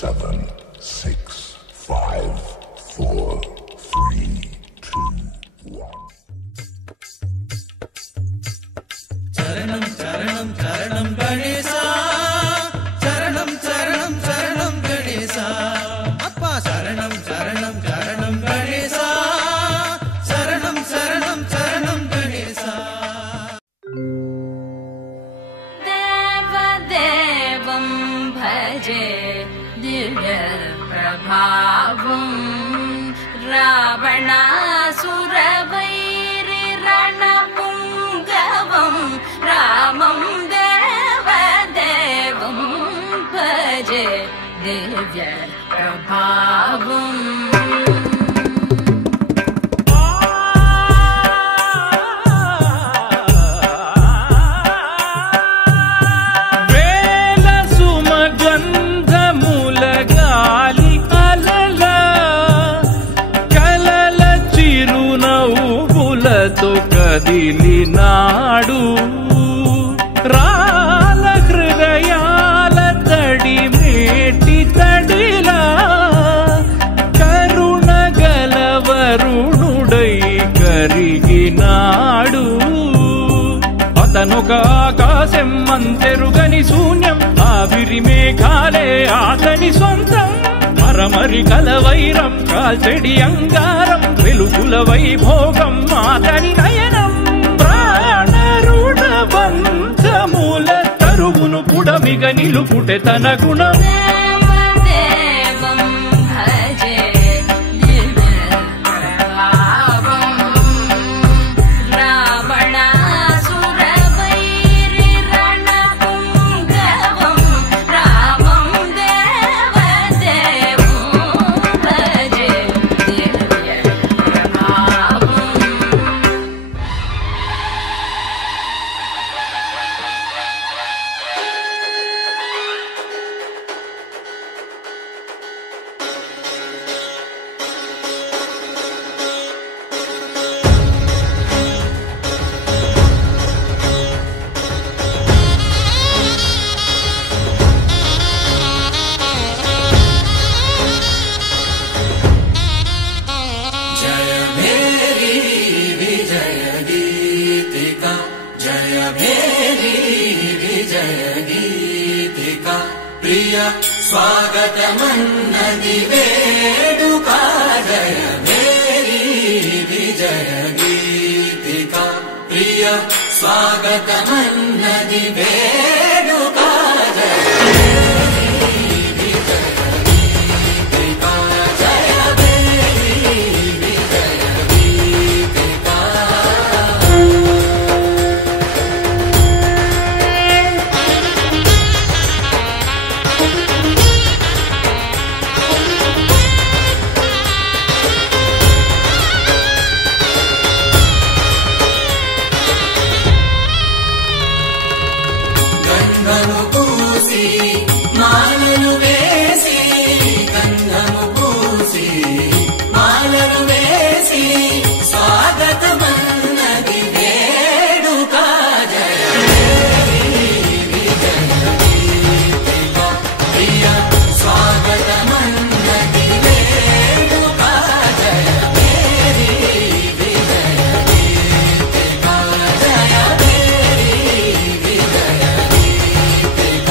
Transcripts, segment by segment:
7, 6, 5, 4, 3, 2, 1. చరణం చరణం చరణం గణేశా, చరణం చరణం చరణం గణేశా, అప్పా శరణం శరణం శరణం గణేశా, శరణం శరణం శరణం గణేశా. దేవదేవం భజే దివ్య ప్రభావం రావణాసురవైరి రణపుంగవం రామం దేవదేవం భజే దివ్య ప్రభావం. కదిలినాడు రాల హృదయాల తడి మేటి తడిలా కరుణ గలవరుణుడై కరిగినాడు. అతనొక ఆకాశం అంతెరుగని శూన్యం, ఆవిరి మేఘాలే అతని సొంతం. మరమరి కలవైరం కాల్చెడి అంగారం, వెలుగుల వైభోగం అతని నయనం. ప్రాణరుణ బంధముల తరువును పుడమిగ నిలుపుటె తన గుణం. ప్రియ స్వాగతమన్నది వేడుక, జయ మేరీ విజయ గీతిక. ప్రియ స్వాగతమన్నది వేడుక, జయ మేరీ విజయ గీతిక. జయ మేరీ విజయ గీతిక. గంధము పూసి మాలలు వేసి, గంధము పూసి మాలలు వేసి స్వాగతమన్నది వేడుక, జయ మేరీ విజయ గీతిక. ప్రియ స్వాగతమన్నది వేడుక, జయ మేరీ విజయ గీతిక. జయ మేరీ విజయ గీతిక.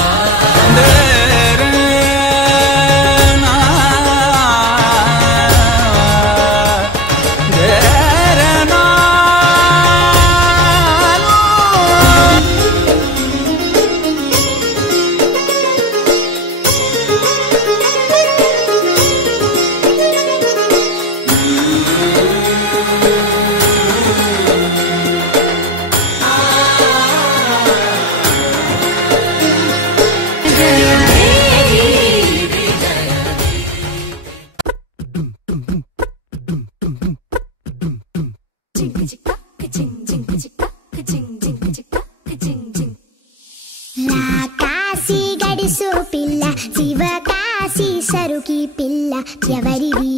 కాశీ గడిసు పిల్ల, శివ కాశీ సరుకి పిల్ల, ఎవరిది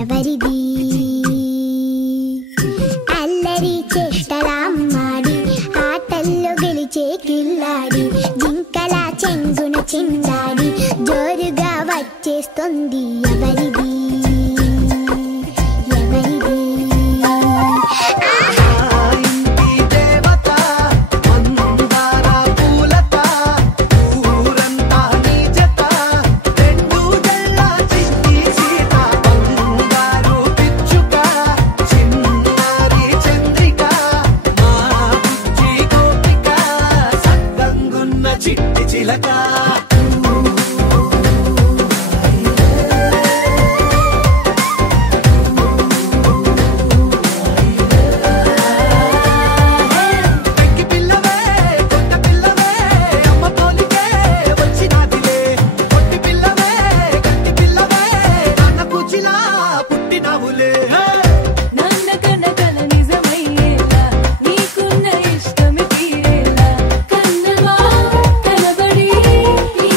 ఎవరిది? అల్లరి చేష్టలామ్మాడి, ఆటల్లో గెలిచే కిల్లాడి, జింకల చెంగున చిందాడి, ఉంది ఎవరిది ఎవరిది చిట్టి చిలక పెంకి పిల్లవే కొత్త పిల్లవే అమ్మ తోలికే వచ్చినాదిలే కొట్టి పిల్లవే గట్టి పిల్లవే నాన్న కూచిలా పుట్టినావులే నన్న కన్న కల నిజమయ్యేలా నీకున్న ఇష్టమి తీరేలా కన్నవా కనబడి నీ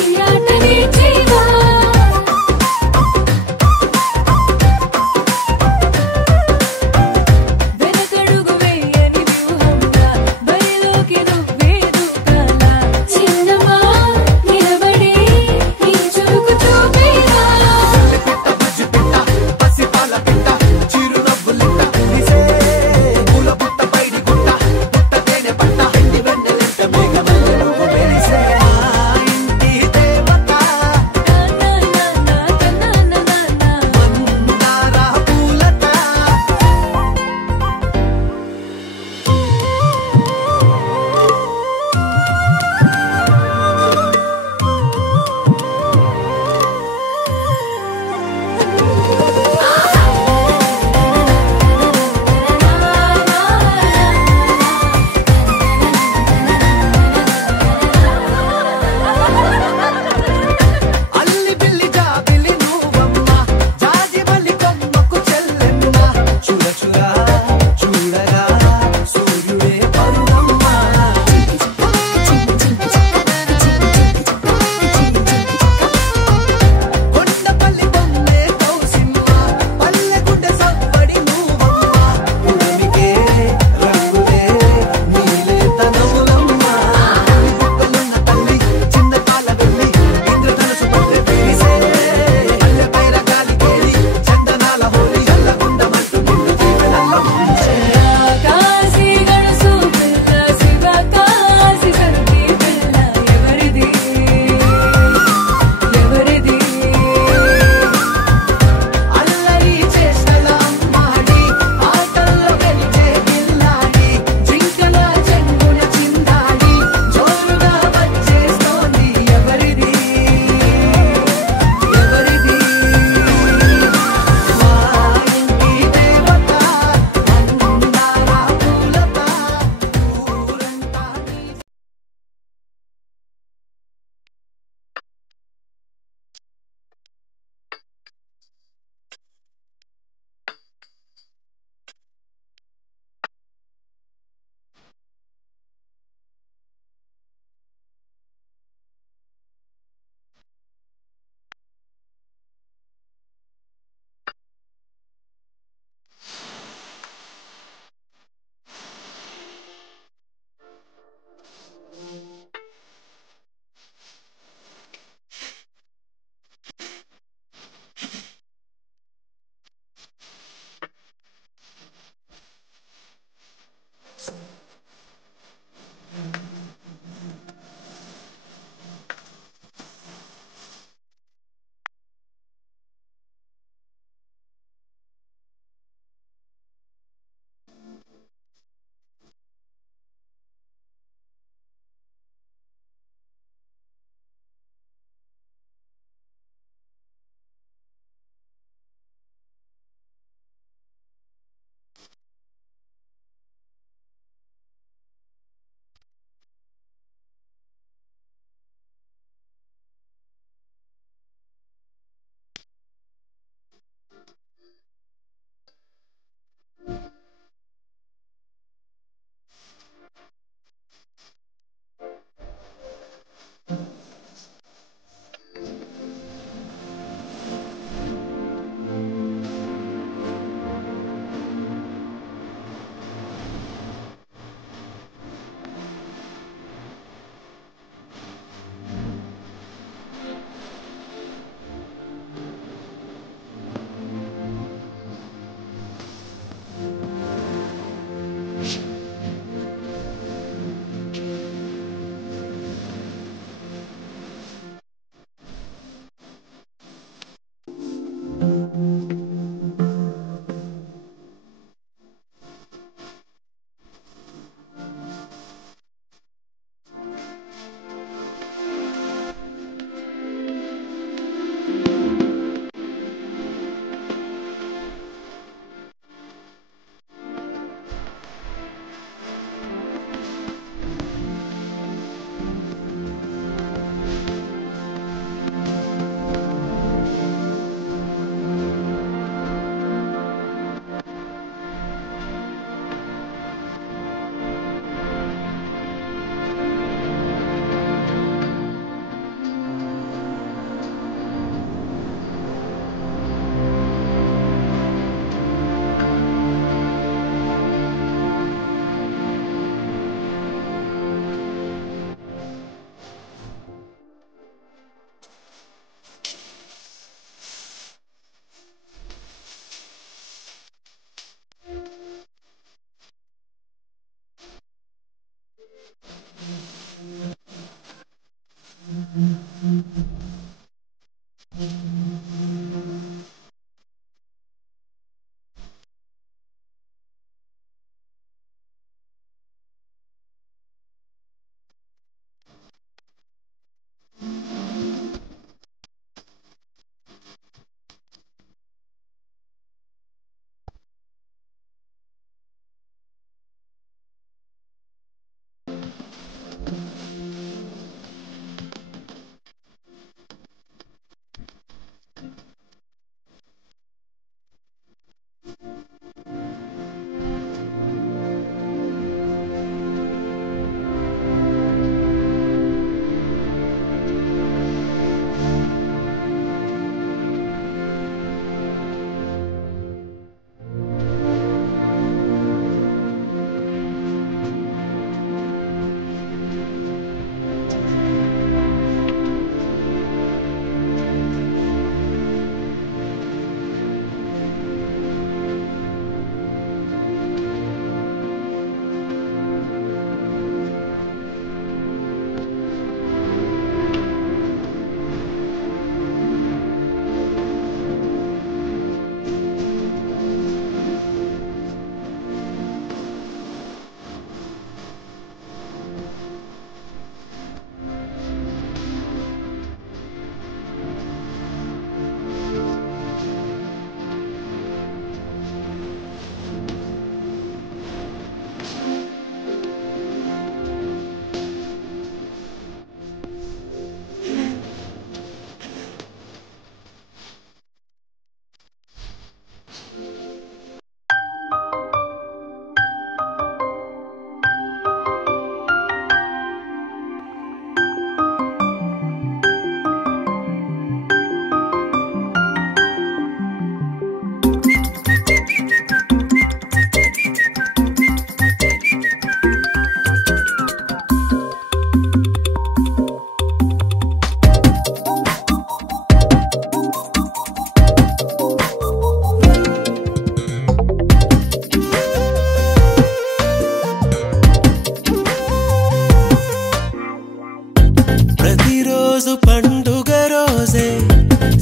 ప్రతిరోజు పండుగ రోజే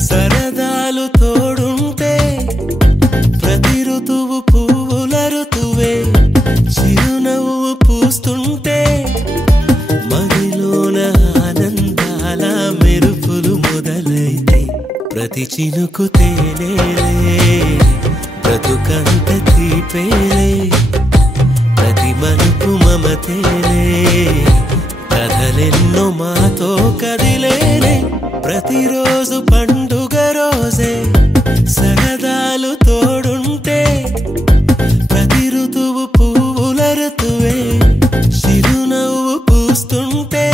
సరదాలు తోడుంటే ప్రతి ఋతువు పువ్వుల ఋతువే చిరునవ్వు పూస్తుంటే మదిలోన ఆనందాల మెరుపులు మొదలైతే ప్రతి చినుకు తేనేలే బ్రతుకంత తీపేలే ప్రతి మలుపు మమతేలే కథలెన్నో మాతో కదిలేలే ప్రతిరోజు పండుగ రోజే సరదాలు తోడుంటే ప్రతి ఋతువు పువ్వుల ఋతువే చిరునవ్వు పూస్తుంటే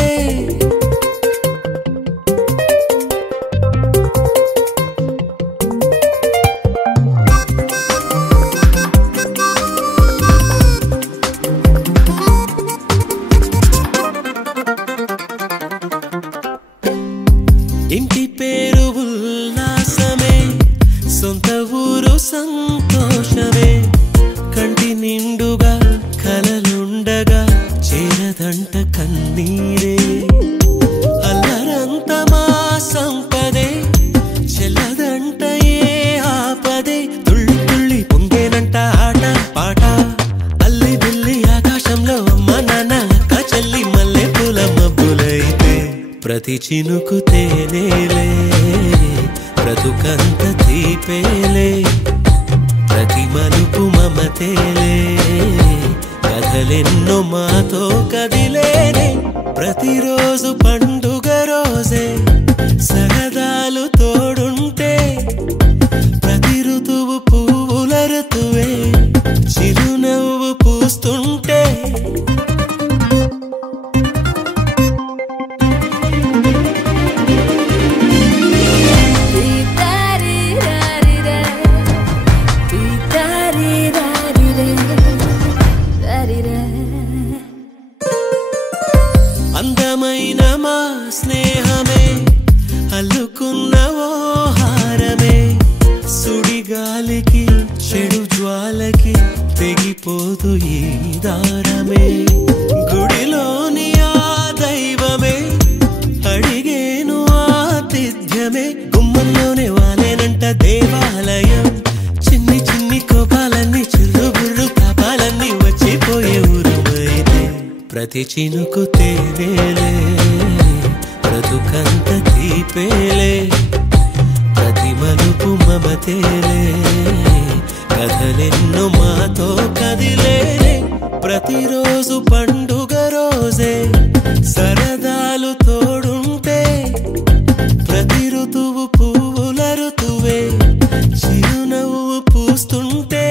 ఇంటి పేరు ఉల్లాసమే సొంత ఊరు సంతోషమే కంటి నిండుగా కలలుండగా చేరదంట కన్నీరే అల్లరంత మా సంపదే చెల్లదంట ఏ ఆపదే తుళ్ళి తుళ్ళి పొంగేనంట ఆట పాట అల్లి బిల్లి ఆకాశంలో అమ్మ నాన్న అక్క చెల్లి మల్లె పూల మబ్బులైతే ప్రతి చినుకు తేనేలే బ్రతుకంత తీపేలే ప్రతి మలుపు మమతేలే కథలెన్నో మాతో కదిలేనే ప్రతిరోజు పండుగ రోజే సరదాలు తోడుంటే ప్రతి ఋతువు పువ్వుల ఋతువే చిరునవ్వు పూస్తుంటే అందమైన మా స్నేహమే అల్లుకున్న ఓ హారమే సుడిగాలికి చెడు జ్వాలకి తెగిపోదు ఈ దారమే గుడిలోని ఆ దైవమే అడిగేను ఆతిథ్యమే గుమ్మంలోనే వాలేనంట దేవాలయం చిన్ని చిన్ని కోపాలన్నీ చిల్లు బుర్రు తాపాలన్నీ వచ్చిపోయే ఊరుమైతే ప్రతి చినుకు తేనేలే బ్రతుకంత తీపేలే ప్రతి మలుపు మమతేలే కథలెన్నో మాతో కదిలేనే ప్రతిరోజు పండుగ రోజే సరదాలు తోడుంటే ప్రతి ఋతువు పువ్వుల ఋతువే చిరునవ్వు పూస్తుంటే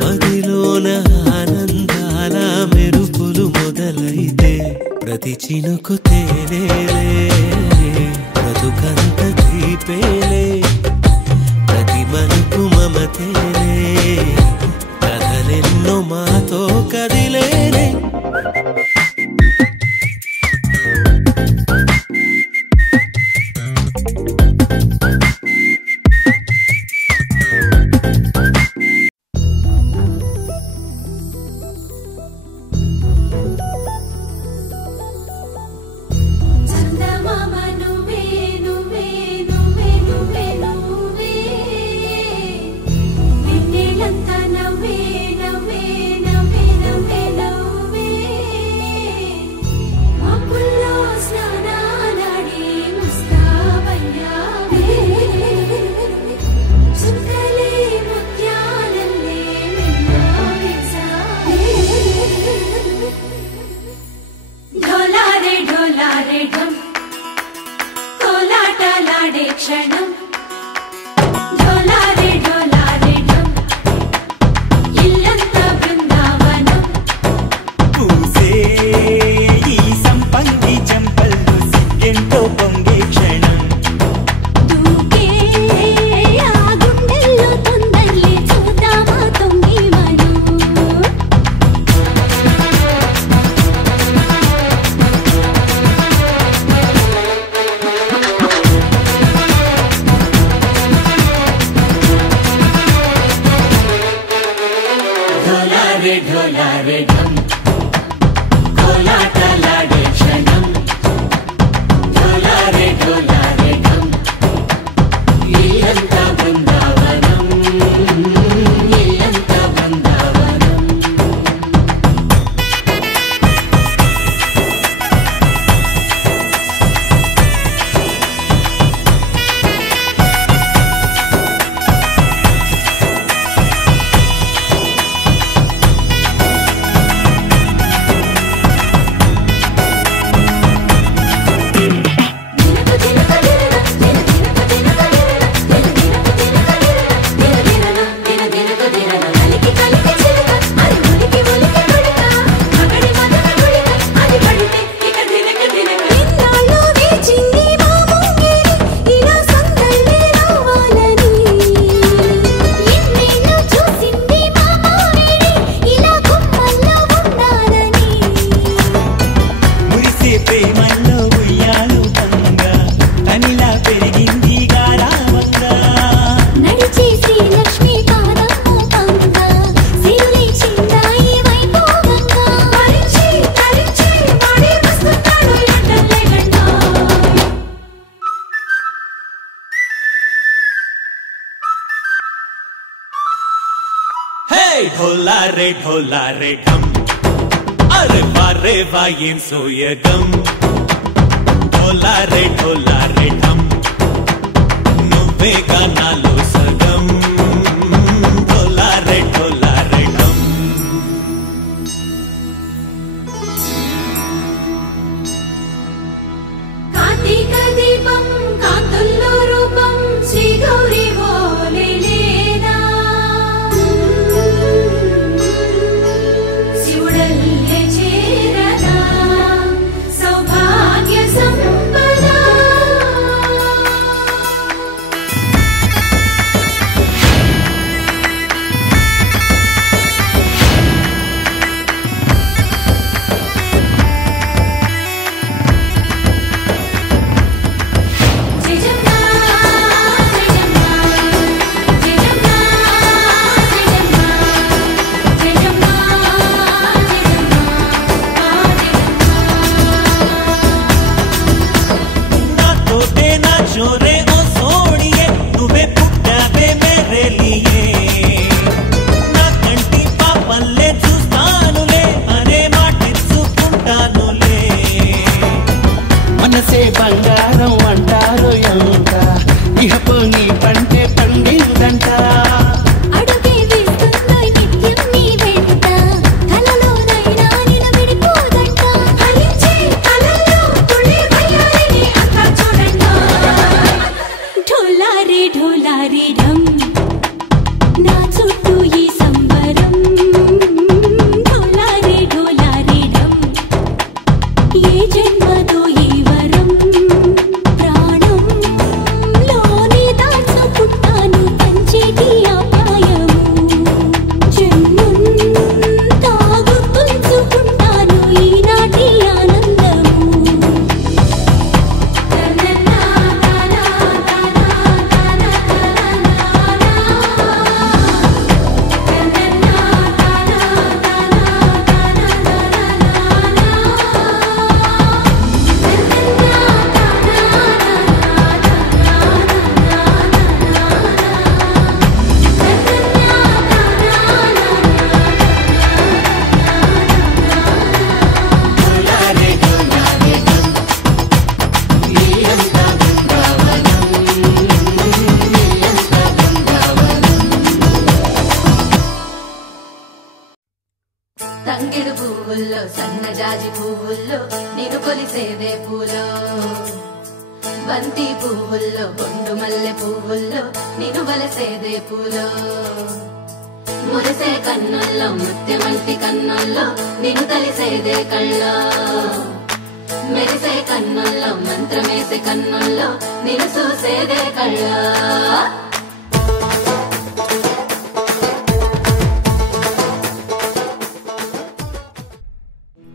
మదిలోన ఆనందాల మెరుపులు మొదలైతే ప్రతి చినుకు తేనేలే బ్రతుకంత తీపేలే ప్రతి మలుపు మమతేలే కథలెన్నో మాతో కదిలేనే చందమామ నువ్వే నువ్వే నువ్వే నువ్వే నువ్వే నిన్నేలంతా నవ్వే నవ్వే నవ్వే ढोला रे ढम अरे वाह ఏం సోయగం ढोला रे ढम నువ్వే నాలో సగం ढोला रे ढम కార్తీక దీపం కాంతుల్లో రూపం శ్రీ గౌరీ ఓలేనా శివుడల్లే చేరనా సౌభాగ్య సంపద మనసే బంగారం అంటారు ఎంత ఇహపు నీ పంటే పండిందంట అడుగే వేస్తుందో నిత్యం నీ వెంట కలలోనైనా నిలబడిపోదంట హరించే కలలో తుళ్ళే వయ్యారిని అంతా చూడండి ఢోలా రే ఢమ్ నా చుట్టూ ఈ సంబరం ఢోలా రే ఢమ్ ఏ జన్మదో ఈ వరం ప్రాణంలోనే దాచుకుంటాను పంచేటి అపాయము జన్మంతా గుర్తుంచుకుంటాను ఈనాటి ఆనందము తంగెడు పువ్వుల్లో సన్నజాజి పువ్వుల్లో నేను కొలిసేదే పూలో బంతి పువ్వుల్లో బొండు మల్లె పువ్వుల్లో నేను వలసేదే పూలో మురిసే కన్నుల్లో ముత్యమంటి కన్నుల్లో నేను తలిసేదే కళ్ళో మెరిసే కన్నుల్లో మంత్రమేసే కన్నుల్లో నేను చూసేదే కళ్ళో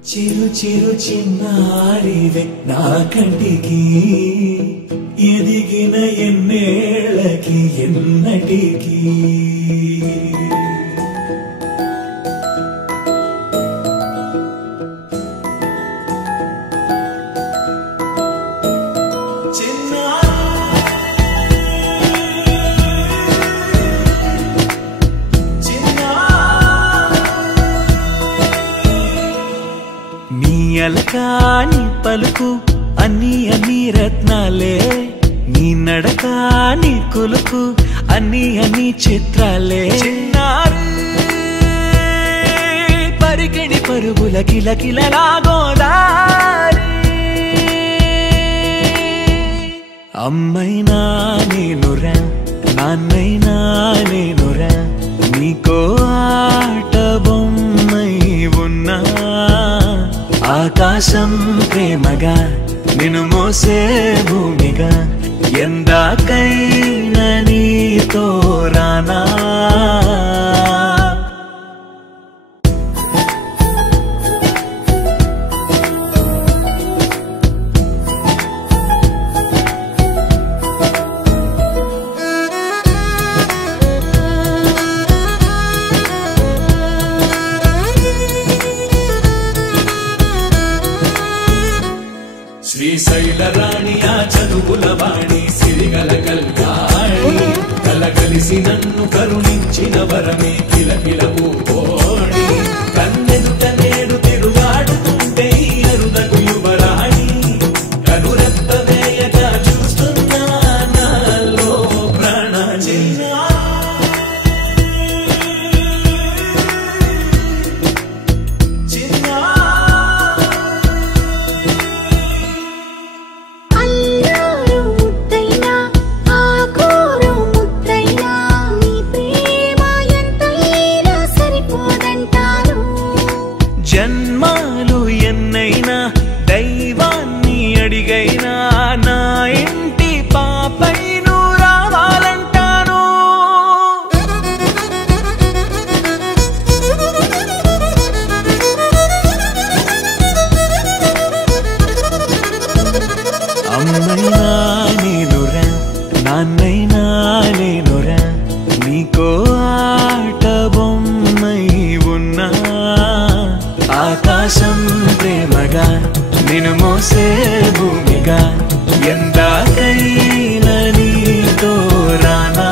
చిరు చిరు చిన్నారివే నా కంటికి ఎదిగిన ఎన్నేళ్ళకి ఎన్నటికి అలకాని పలుకు అన్ని రత్నాలే నీ నడక నీ కులుకు అన్ని చిత్రాలే చిన్నారు పరికిణి పరుగుల కిలకిలలాగోదారి అమ్మైనా నేనురా నాన్నైనా నేనురా నీకో ఆట బొమ్మై ఉన్నా ఆకాశం ప్రేమగా నిన్ను మోసే భూమిగా ఎందాకైనా నీతో రానా శ్రీశైల రాణి ఆ చదువుల వాణి సిరిగల కళ్యాణి కలగలిసి నన్ను కరుణించిన వరమే కిలకిలవు ఓడి కన్నెదుట నేడు తిరుగాడుతుంటే అరుదకు యువరాణి కనురెప్ప వేయగా చూస్తున్నా నాలో ప్రాణ చిన్నా జన్మాలు ఎన్నైనా దైవాన్ని అడిగైనా నా ఇంటి పాపై నువ్వు రావాలంటాను అమ్మైనా నేనురా నాన్నైనా నేనురా నీకో ఆట బొమ్మై ఉన్నా ఆకాశం ప్రేమగా నిన్ను మోసే భూమిగా ఎందాకైనా నీతో రానా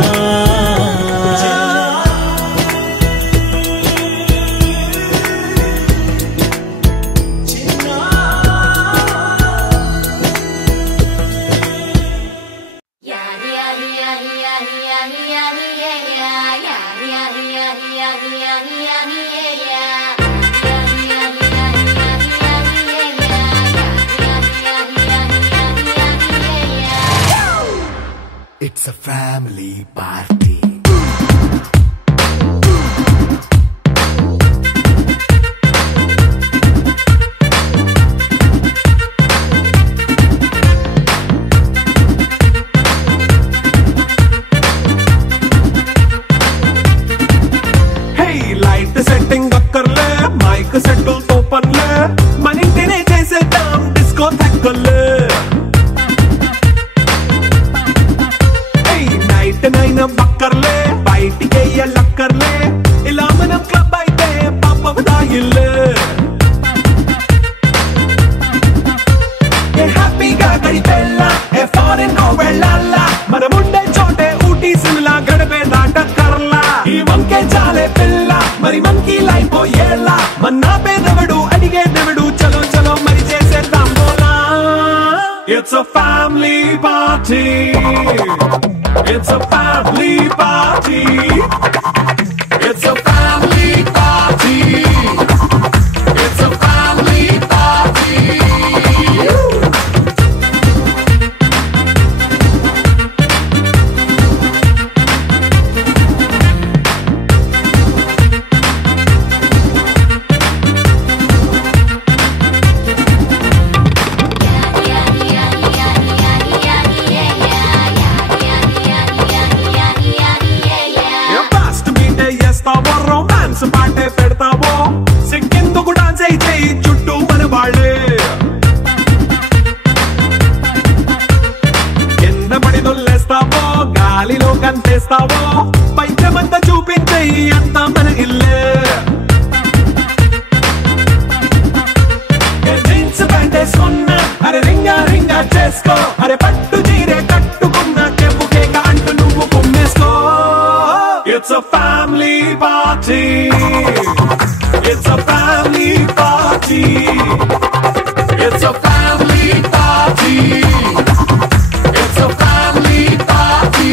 It's a family party. Hey, light setting akkarle, mic settle to panle, manintine chesedam disco thakkale. నైన బక్కర్లే బయటికి లక్కర్లే ఇలా మనం క్లబ్ అయితే పాపదాయిల్లే హ్యాపీగా గడిపెల్లా ఏ ఫారెన్ నో వెళ్ళాలా మనముండే చోటే ఊటీ సిమ్లా గడిపే దాటక్కర్లా ఈ వంకే చాలే పిల్ల మరి మంకీ లైఫ్ ఏళ్ళ మన్నా పేదవడు అడిగేదెవడు చలో చలో మరి చేసేద్దాం బోలా It's a family party. It's a family party. It's a family party. It's a family party. Romance పాటే పెడతావో సిక్కిందుకు డాన్స్ అయితే చుట్టూ మన వాళ్ళే కింద పడి దొల్లేస్తావో గాలిలో కంటేస్తావో పైచమంతా చూపించే అంతా మన ఇల్లే జీన్స్ ప్యాంట్ వేసుకున్నా అరే రింగా రింగా చేసుకో అరే పట్టు చీరే కట్టుకున్నా చెప్పుకే అంటూ నువ్వు కుమ్మేసుకో It's a family party. It's a family party. It's a family party. It's a family party.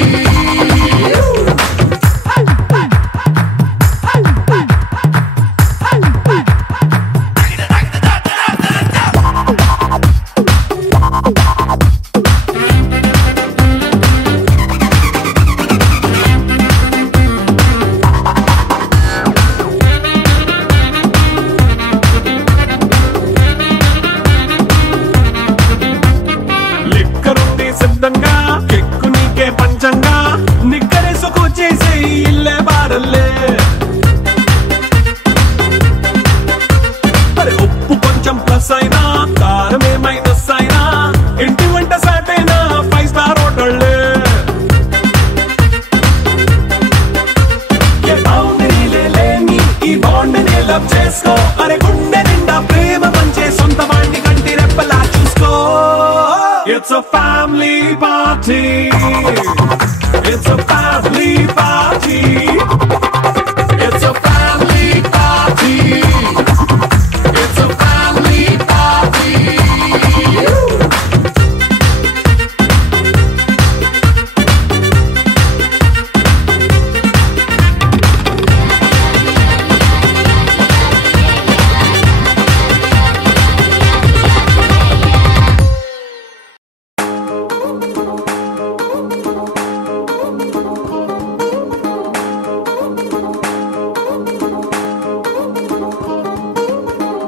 It's a family party. It's a family party. It's a family party. It's a family party.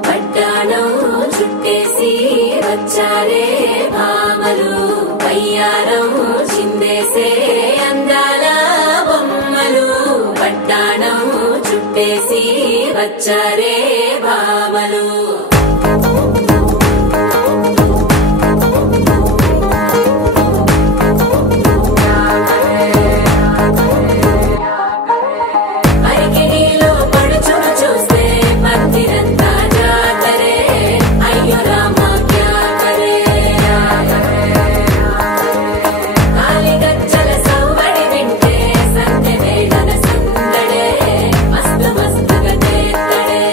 పట్టాణం చుట్టేసి వచ్చారే భామలు వయ్యారం చిందేసే అందాల బొమ్మలు పట్టాణం చుట్టేసి వచ్చారే భామలు అరికిడిలో పడుచును చూస్తే పందిరంతా జాతరే అయ్యో రామ క్యా కరే కాలిగజ్జల సవ్వడి వింటే సందె వేళన సందడే మస్తు మస్తుగా చేత్తడే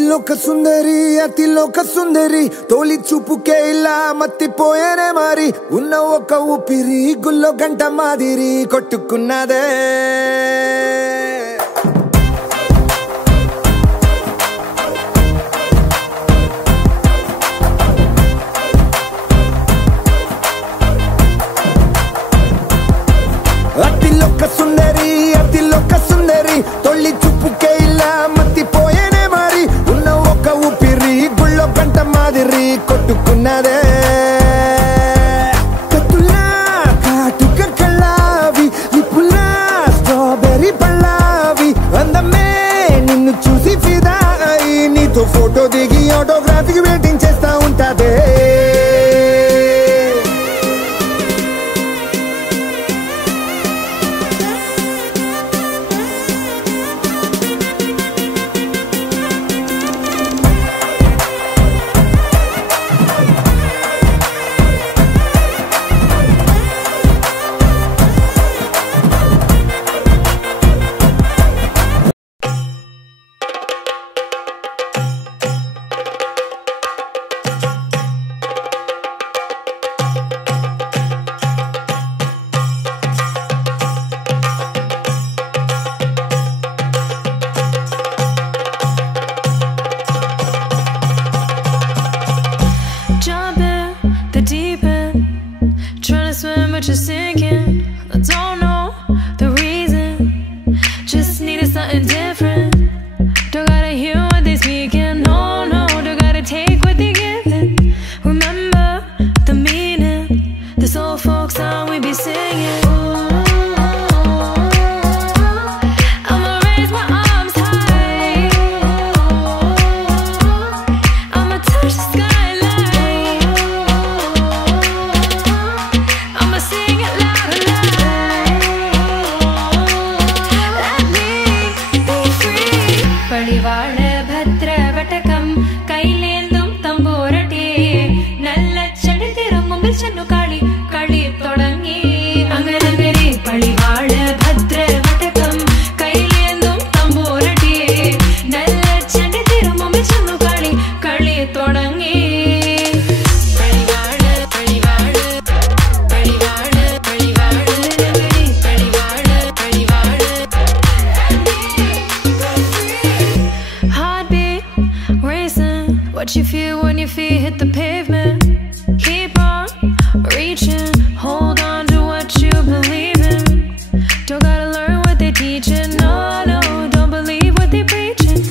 అతిలోక సుందరి తోలి చూపుకే ఇలా మత్తిపోయేనే మరి ఉన్న ఒక ఊపిరి గుల్లో గంట మాదిరి కొట్టుకున్నదే అతిలోక సుందరి తొలి చూపుకే ఇలా మత్తిపోయేనే మరి ఉన్న ఒక ఊపిరి గుళ్ళో గంట మాదిరి కొట్టుకున్నదే కత్తులా కాటుక కళ్ళావి నిప్పులా స్ట్రాబెర్రీ పళ్ళావి అందమే నిన్ను చూసి ఫిదా అయి నీతో ఫోటో దిగి ఆటోగ్రాఫీకి వెయిటింగ్ చేస్తా ఉంటాదే Just sinking, I don't know the reason. Just needed something different. Don't gotta hear what they speaking. No, don't gotta take what they giving. Remember the meaning. This old folk song we be singing. I'ma raise my arms high. I'ma touch the skyline. I'ma sing it loud and loud. Let me be free. Padivaal bhadra vatakam kailendum tamborati nalla chadithirumungal channu kali thodangi angarangari padivaal bhadra vatakam kailendum tamborati nalla chadithirumungal channu kali thodangi what you feel when your feet hit the pavement. Keep on reaching, hold on to what you believe in. Don't gotta learn what they teaching. No, don't believe what they preaching.